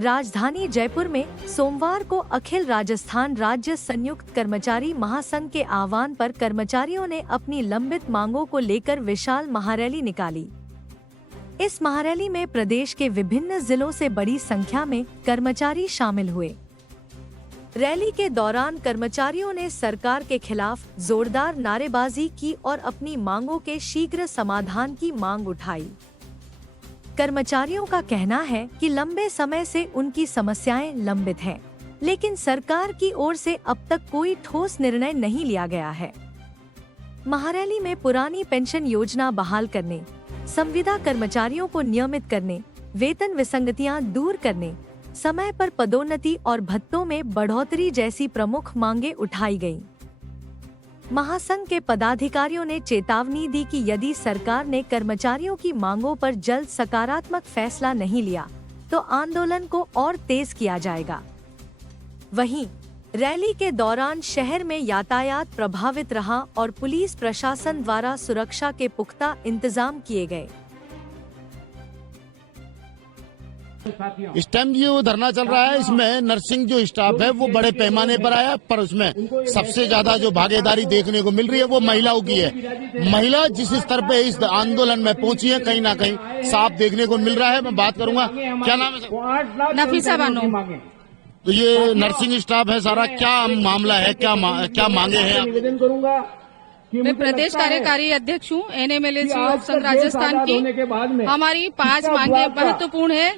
राजधानी जयपुर में सोमवार को अखिल राजस्थान राज्य संयुक्त कर्मचारी महासंघ के आह्वान पर कर्मचारियों ने अपनी लंबित मांगों को लेकर विशाल महारैली निकाली। इस महारैली में प्रदेश के विभिन्न जिलों से बड़ी संख्या में कर्मचारी शामिल हुए। रैली के दौरान कर्मचारियों ने सरकार के खिलाफ जोरदार नारेबाजी की और अपनी मांगों के शीघ्र समाधान की मांग उठाई। कर्मचारियों का कहना है कि लंबे समय से उनकी समस्याएं लंबित हैं, लेकिन सरकार की ओर से अब तक कोई ठोस निर्णय नहीं लिया गया है। महारैली में पुरानी पेंशन योजना बहाल करने, संविदा कर्मचारियों को नियमित करने, वेतन विसंगतियां दूर करने, समय पर पदोन्नति और भत्तों में बढ़ोतरी जैसी प्रमुख मांगे उठाई गयी। महासंघ के पदाधिकारियों ने चेतावनी दी कि यदि सरकार ने कर्मचारियों की मांगों पर जल्द सकारात्मक फैसला नहीं लिया तो आंदोलन को और तेज किया जाएगा। वहीं रैली के दौरान शहर में यातायात प्रभावित रहा और पुलिस प्रशासन द्वारा सुरक्षा के पुख्ता इंतजाम किए गए। इस टाइम जो धरना चल रहा है, इसमें नर्सिंग जो स्टाफ है वो बड़े पैमाने पर आया, पर उसमें सबसे ज्यादा जो भागीदारी देखने को मिल रही है वो महिलाओं की है। महिला जिस स्तर पे इस आंदोलन में पहुंची है, कहीं ना कहीं साफ देखने को मिल रहा है। मैं बात करूंगा, क्या नाम है सर? नफीसा बानो। तो ये नर्सिंग स्टाफ है सारा, क्या मामला है, क्या मांगे हैं आप? मैं प्रदेश कार्यकारी अध्यक्ष हूँ NMLAC ऑफ संघ राजस्थान की। हमारी 5 मांगे महत्वपूर्ण है।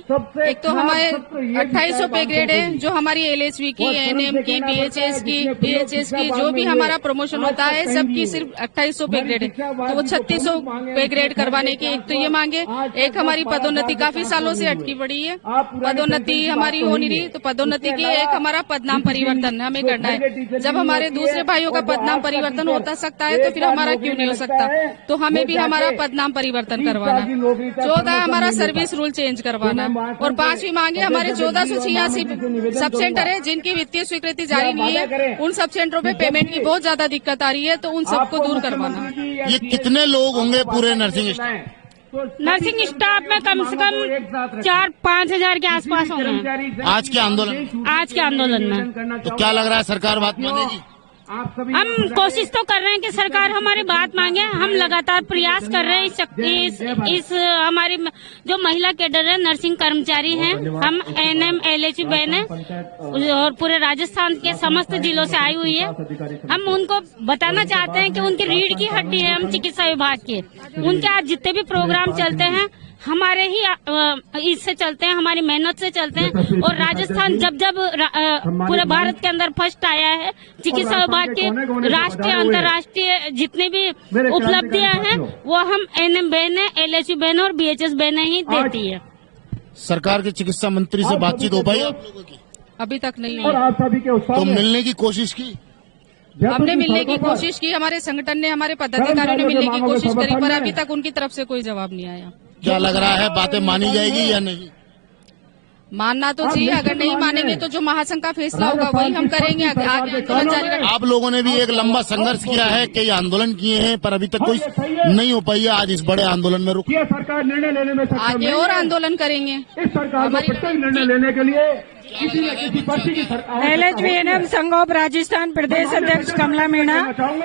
एक तो हमारे 2800 पे ग्रेड है, जो हमारी LHV की, ANM की, BHS की, BHS की, जो भी हमारा प्रमोशन होता है सबकी सिर्फ 2800 पे ग्रेड है, तो वो 3600 पे ग्रेड करवाने की एक तो ये मांगे। एक हमारी पदोन्नति काफी सालों से अटकी पड़ी है, पदोन्नति हमारी हो नहीं रही, तो पदोन्नति की एक हमारा पदनाम परिवर्तन हमें करना है। जब हमारे दूसरे भाइयों का पदनाम परिवर्तन होता सकता है तो फिर हमारा क्यों नहीं हो सकता? तो हमें भी हमारा पदनाम परिवर्तन करवाना। 14 हमारा सर्विस रूल चेंज करवाना। और 5वीं मांगे हमारे 1486 सब सेंटर है जिनकी वित्तीय स्वीकृति जारी नहीं है, उन सब सेंटरों पे पेमेंट की बहुत ज्यादा दिक्कत आ रही है, तो उन सबको दूर करवाना। ये कितने लोग होंगे पूरे नर्सिंग स्टाफ? नर्सिंग स्टाफ में कम से कम 4-5 हजार के आसपास होंगे आज के आंदोलन में। तो क्या लग रहा है, सरकार बात मानेगी? हम कोशिश तो कर रहे हैं कि सरकार हमारी बात मांगे। हम लगातार प्रयास कर रहे हैं। इस हमारी जो महिला कैडर है, नर्सिंग कर्मचारी हैं, हम NMLAC बहन है और पूरे राजस्थान के समस्त जिलों से आई हुई है। हम उनको बताना चाहते हैं कि उनकी रीढ़ की हड्डी है हम चिकित्सा विभाग के। उनके आज जितने भी प्रोग्राम चलते हैं हमारे ही इससे चलते हैं, हमारी मेहनत से चलते हैं। और राजस्थान जब पूरे भारत के अंदर फर्स्ट आया है चिकित्सा विभाग के राष्ट्रीय अंतर्राष्ट्रीय जितने भी उपलब्धियां हैं वो हम NM बहने, LHV बहने और BHS बहने ही देती है। सरकार के चिकित्सा मंत्री से बातचीत हो पाई आप लोगों की? अभी तक नहीं हुई। तो मिलने की कोशिश की? हमने मिलने की कोशिश की, हमारे संगठन ने, हमारे पदाधिकारियों ने मिलने की कोशिश करी, पर अभी तक उनकी तरफ से कोई जवाब नहीं आया। क्या लग रहा है, बातें मानी जाएगी या नहीं? मानना तो चाहिए, अगर नहीं मानेंगे तो जो महासंघ का फैसला होगा वही हम करेंगे। आगे आंदोलन जारी रखेंगे। आप लोगों ने भी एक लंबा संघर्ष किया है, कई आंदोलन किए हैं, पर अभी तक कोई नहीं हो पाई है। आज इस बड़े आंदोलन में रुकी सरकार निर्णय लेने में आगे और आंदोलन करेंगे। इस सरकार को प्रत्येक निर्णय लेने के लिए LHV NM संघ ऑफ राजस्थान प्रदेश अध्यक्ष कमला मीणा।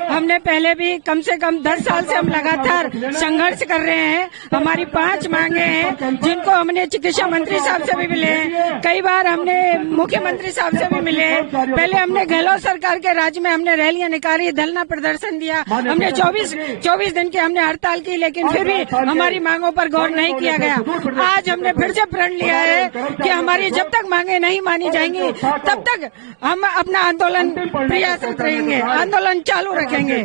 हमने पहले भी कम से कम 10 साल से हम लगातार संघर्ष कर रहे हैं। हमारी 5 मांगे हैं जिनको हमने चिकित्सा मंत्री साहब से भी मिले हैं, कई बार हमने मुख्यमंत्री साहब से भी मिले हैं। पहले हमने गहलोत सरकार के राज्य में हमने रैलियां निकाली, धरना प्रदर्शन दिया, हमने 24 दिन की हमने हड़ताल की, लेकिन फिर भी हमारी मांगों पर गौर नहीं किया गया। आज हमने फिर से प्रण लिया है कि हमारी जब तक मांगे नहीं मानी जाएंगी तब तक हम अपना आंदोलन प्रयासरत रहेंगे, आंदोलन चालू रखेंगे।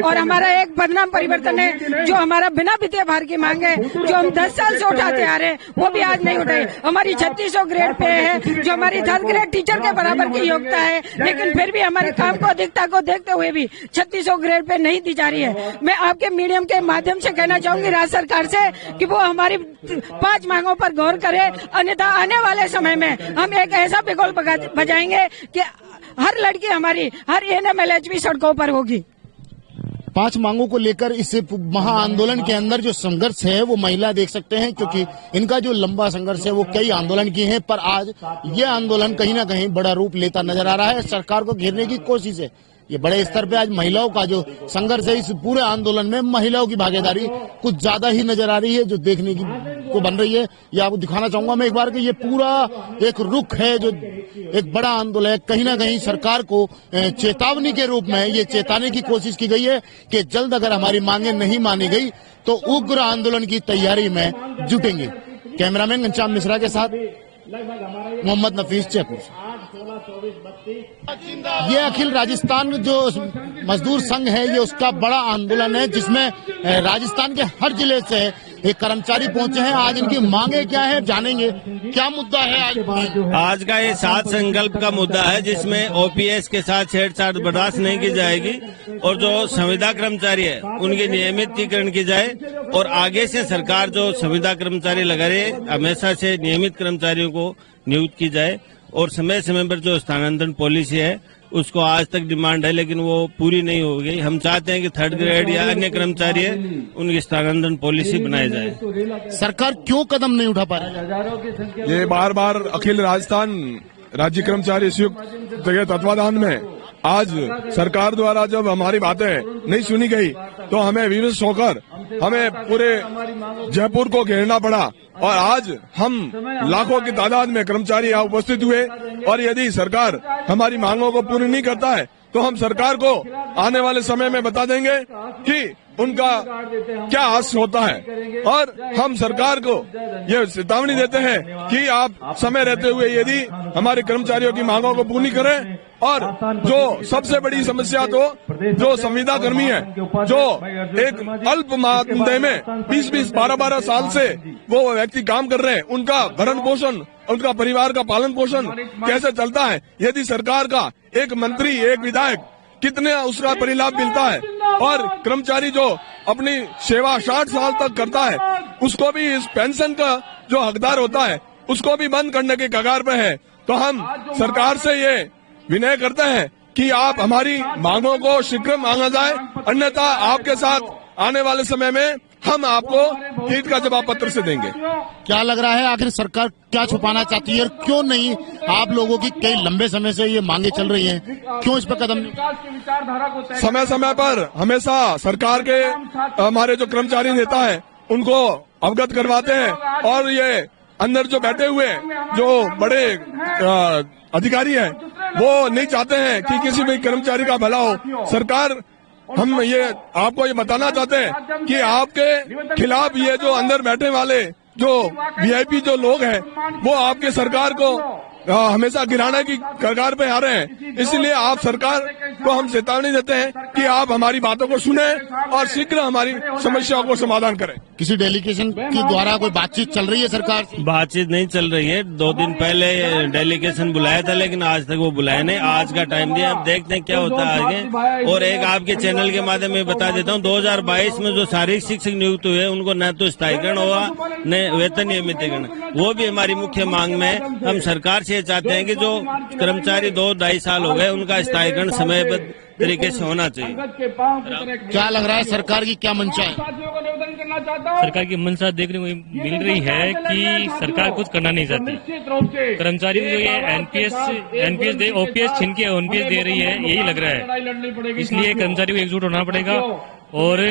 और हमारा एक बदनाम परिवर्तन है जो हमारा बिना वित्तीय भार की मांग है, जो हम 10 साल से उठाते आ रहे हैं, वो भी आज नहीं उठाई। हमारी 3600 ग्रेड पे है, जो हमारी 3rd ग्रेड टीचर के बराबर की योग्यता है, लेकिन फिर भी हमारे काम को अधिकता को देखते हुए भी 3600 ग्रेड पे नहीं दी जा रही है। मैं आपके मीडियम के माध्यम से कहना चाहूंगी राज्य सरकार से कि वो हमारी 5 मांगों पर गौर करे, अन्यथा आने वाले समय में हम एक ऐसा बिगुल बजाएंगे कि हर लड़की हमारी, हर NMLHV सड़कों पर होगी। 5 मांगों को लेकर इस महा आंदोलन के अंदर जो संघर्ष है वो महिला देख सकते हैं, क्योंकि इनका जो लंबा संघर्ष है वो कई आंदोलन किए हैं, पर आज ये आंदोलन कहीं ना कहीं बड़ा रूप लेता नजर आ रहा है। सरकार को घेरने की कोशिश है। ये बड़े स्तर पे आज महिलाओं का जो संघर्ष है, इस पूरे आंदोलन में महिलाओं की भागीदारी कुछ ज्यादा ही नजर आ रही है, जो देखने की को बन रही है। ये आपको दिखाना चाहूंगा मैं एक बार कि ये पूरा एक रुख है, जो एक बड़ा आंदोलन है। कहीं ना कहीं सरकार को चेतावनी के रूप में ये चेताने की कोशिश की गई है कि जल्द अगर हमारी मांगे नहीं मानी गई तो उग्र आंदोलन की तैयारी में जुटेंगे। कैमरामैन घनश्याम मिश्रा के साथ मोहम्मद नफीस, जयपुर। ये अखिल राजस्थान जो मजदूर संघ है, ये उसका बड़ा आंदोलन है, जिसमें राजस्थान के हर जिले से एक कर्मचारी पहुंचे हैं। आज इनकी मांगे क्या है जानेंगे। क्या मुद्दा है आज का? ये 7 संकल्प का मुद्दा है, जिसमें ओपीएस के साथ छेड़छाड़ बर्दाश्त नहीं की जाएगी और जो संविदा कर्मचारी है उनकी नियमितीकरण की जाए, और आगे से सरकार जो संविदा कर्मचारी लगा रही है हमेशा से नियमित कर्मचारियों को नियुक्त की जाए, और समय समय पर जो स्थानांतरण पॉलिसी है उसको आज तक डिमांड है लेकिन वो पूरी नहीं हो गई। हम चाहते हैं कि 3rd ग्रेड या अन्य कर्मचारी है उनकी स्थानांतरण पॉलिसी बनाई जाए। सरकार क्यों कदम नहीं उठा पा रही? ये बार बार अखिल राजस्थान राज्य कर्मचारी संयुक्त के तत्वाधान में आज सरकार द्वारा जब हमारी बातें नहीं सुनी गई तो हमें विवश होकर हमें पूरे जयपुर को घेरना पड़ा, और आज हम लाखों की तादाद में कर्मचारी यहाँ उपस्थित हुए। और यदि सरकार हमारी मांगों को पूरी नहीं करता है तो हम सरकार को आने वाले समय में बता देंगे कि उनका क्या आस होता है, और हम सरकार को ये चेतावनी देते हैं कि आप समय रहते हुए यदि हमारे कर्मचारियों की मांगों को पूरी करें। और जो सबसे बड़ी समस्या तो जो संविदा कर्मी है, जो एक अल्प मानदेय में 20-20, 12-12 साल से वो व्यक्ति काम कर रहे हैं, उनका भरण पोषण, उनका परिवार का पालन पोषण कैसे चलता है? यदि सरकार का एक मंत्री, एक विधायक कितने उसका परिलाभ मिलता है, और कर्मचारी जो अपनी सेवा 60 साल तक करता है उसको भी इस पेंशन का जो हकदार होता है उसको भी बंद करने के कगार पे है। तो हम सरकार से ये विनय करते हैं कि आप हमारी मांगों को शीघ्र मांगा जाए, अन्यथा आपके साथ आने वाले समय में हम आपको ईंट का जवाब पत्र से देंगे। क्या लग रहा है आखिर सरकार क्या छुपाना चाहती है और क्यों नहीं? आप लोगों की कई लंबे समय से ये मांगे चल रही हैं, क्यों इस पर कदम नहीं? समय समय पर हमेशा सरकार के हमारे जो कर्मचारी नेता है उनको अवगत करवाते हैं, और ये अंदर जो बैठे हुए जो बड़े अधिकारी हैं वो नहीं चाहते हैं कि किसी भी कर्मचारी का भला हो। सरकार, हम ये आपको ये बताना चाहते हैं कि आपके खिलाफ ये जो अंदर बैठे वाले जो वीआईपी जो लोग हैं वो आपके सरकार को हमेशा गिराने की कगार पे आ रहे हैं। इसलिए आप सरकार को हम चेतावनी देते हैं कि आप हमारी बातों को सुने और शीघ्र हमारी समस्याओं को समाधान करें। किसी डेलीगेशन के द्वारा कोई बातचीत चल रही है? सरकार बातचीत नहीं चल रही है। 2 दिन पहले डेलीगेशन बुलाया था लेकिन आज तक वो बुलाया नहीं। आज का टाइम दिया, अब देखते हैं क्या होता है आगे। और एक आपके चैनल के माध्यम में बता देता हूँ, 2022 में जो शारीरिक शिक्षक नियुक्त हुए उनको न तो स्थायीकरण हुआ न वेतन नियमितीकरण, वो भी हमारी मुख्य मांग में। हम सरकार से चाहते हैं कि जो कर्मचारी 2-2.5 साल हो गए उनका स्थायीकरण समयबद्ध तरीके से होना चाहिए। क्या लग रहा है सरकार की क्या मंशा है? सरकार की मंशा देखने को मिल रही है कि सरकार कुछ करना नहीं चाहती। कर्मचारी को ये एनपीएस दे, ओपीएस छीन के ओनपीएस दे रही है, यही लग रहा है। इसलिए कर्मचारी को एकजुट होना पड़ेगा और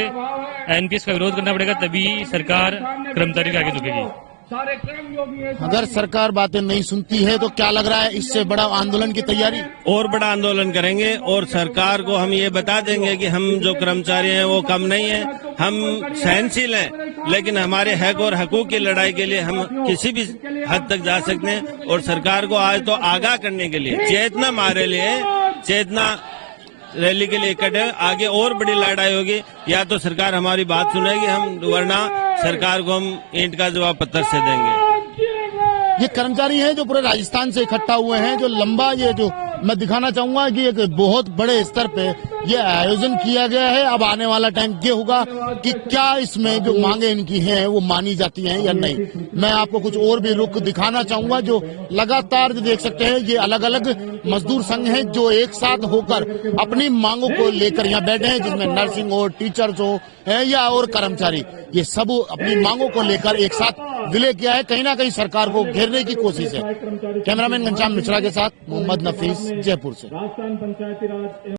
एनपीएस का विरोध करना पड़ेगा, तभी सरकार कर्मचारी के आगे झुकेगी। अगर सरकार बातें नहीं सुनती है तो क्या लग रहा है इससे बड़ा आंदोलन की तैयारी? और बड़ा आंदोलन करेंगे और सरकार को हम ये बता देंगे कि हम जो कर्मचारी हैं वो कम नहीं है, हम सहनशील हैं, लेकिन हमारे हक और हकूक की लड़ाई के लिए हम किसी भी हद तक जा सकते हैं। और सरकार को आज तो आगाह करने के लिए चेतना, हमारे लिए चेतना रैली के लिए इकट्ठे, आगे और बड़ी लड़ाई होगी। या तो सरकार हमारी बात सुनेगी, हम वरना सरकार को हम ईंट का जवाब पत्थर से देंगे। ये कर्मचारी हैं जो पूरे राजस्थान से इकट्ठा हुए हैं, जो लंबा ये जो मैं दिखाना चाहूंगा कि एक बहुत बड़े स्तर पे ये आयोजन किया गया है। अब आने वाला टाइम ये होगा कि क्या इसमें जो मांगे इनकी हैं वो मानी जाती हैं या नहीं। मैं आपको कुछ और भी रुख दिखाना चाहूंगा जो लगातार जो देख सकते हैं ये अलग अलग मजदूर संघ हैं जो एक साथ होकर अपनी मांगों को लेकर यहाँ बैठे हैं, जिसमें नर्सिंग हो, टीचर्स हो या और कर्मचारी, ये सब अपनी मांगों को लेकर एक साथ विलय किया है। कहीं ना कहीं सरकार को घेरने की कोशिश है। कैमरामैन घनश्याम मिश्रा के साथ मोहम्मद नफीस, जयपुर से।